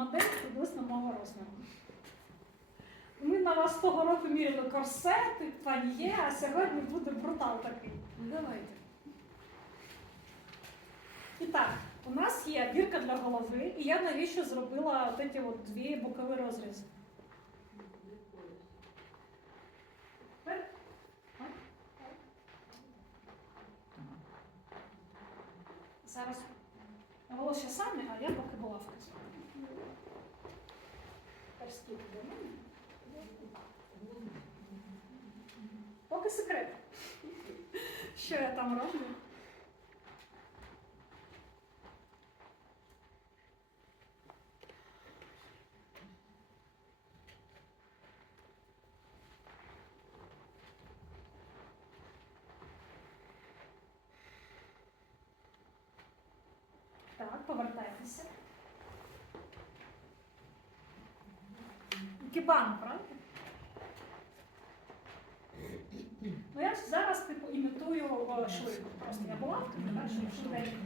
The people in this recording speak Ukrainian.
модель приблизно мого розміру. Ми на вас того року міряли корсети, пан'є, а сьогодні буде брутал такий. Давайте. І так, у нас є дірка для голови, і я навіщо зробила от ці от дві бокові розрізи. Зараз волосся самі, а я поки булавки зроблю. Скільки до мене? Поки секрет. Що я там роблю? Так, повертайтеся. Кібан, правда? Ну я зараз типу імітую о, швидко. Просто я була так, що швиденько.